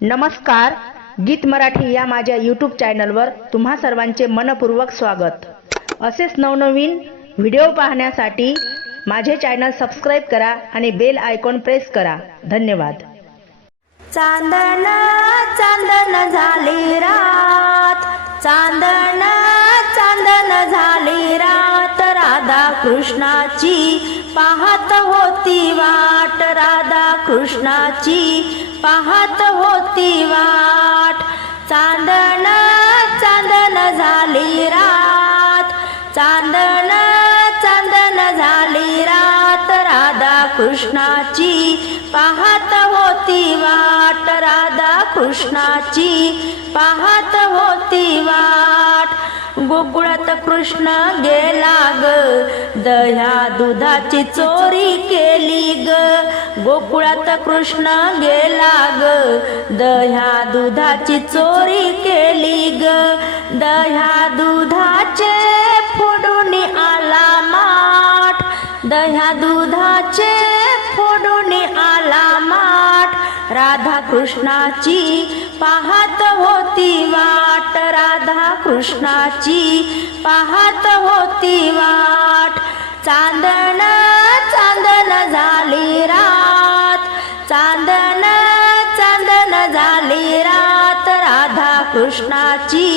नमस्कार गीत मराठी या माझ्या यूट्यूब चॅनलवर तुम्हा सर्वांचे मनपूर्वक स्वागत. असेच नवनवीन व्हिडिओ पाहण्यासाठी माझे चॅनल सबस्क्राईब करा आणि बेल आयकॉन प्रेस करा. धन्यवाद. चांदण चांदण झाली रात. चांदण चांदण झाली रात. राधा कृष्णाची पाहत होत. वाट राधा कृष्णाची पाहत होती वाट. चांदण चांदण झाली रात. चांदण चांदण झाली रात. राधा कृष्णाची पाहत होती वाट. राधा कृष्णाची पाहत होती वाट. गोकुळात कृष्ण गेला ग. दह्या दुधाची चोरी केली ग. गोकुळात कृष्ण गेला ग. दह्या दुधाची चोरी केली ग. दह्या दुधाचे फोडून आला माठ. दह्या दुधाचे फोडून आला माठ. राधा कृष्णाची पा कृष्णाची पाहत होती वाट. चांदण चांदण झाली रात. चांदण चांदण झाली रात. राधा कृष्णाची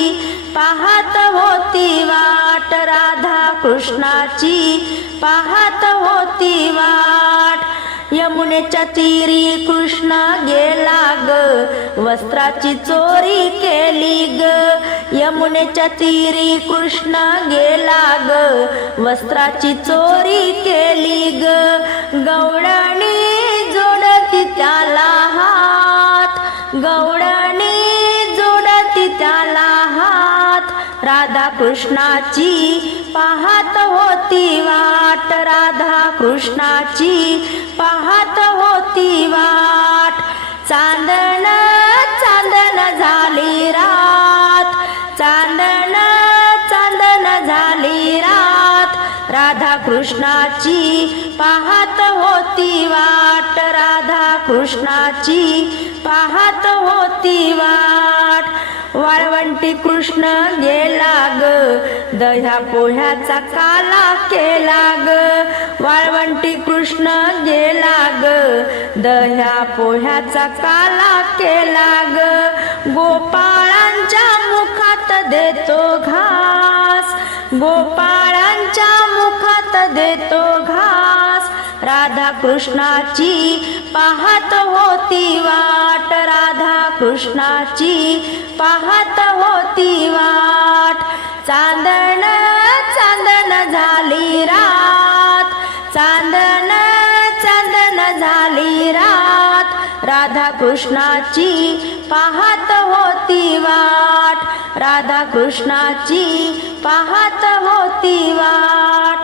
पाहत होती वाट. राधा कृष्णाची पाहत होती वाट. यमुनेच्या तीरी कृष्ण गेला ग. वस्त्राची चोरी केली ग. यमुनेच्या तीरी कृष्ण गेला ग. वस्त्राची चोरी केली ग. गवळणी जोडती त्याला हात. गवळणी जोडती त्याला हात. राधा कृष्णाची पाहत होती वाट. राधा कृष्णाची पाहत होती वाट. चांदणी राधा कृष्णाची पाहत होती वाट. राधा कृष्णाची पाहत होती वाट. वाळवंटी कृष्ण गेला ग दह्या पोह्याचा काला केला ग वाळवंटी कृष्ण गेला ग दह्या पोह्याचा काला केला ग गोपाळांच्या मुखात देतो घास गोपाळांच्या मुखात देतो घास. राधा कृष्णाची पाहत होती वाट. राधा कृष्णाची पाहत होती वाट. चांदण चांदण झाली रात. चांदण चांदण झाली रात. राधा कृष्णाची पाहत होती वाट. राधा कृष्णाची पाहत होती वाट.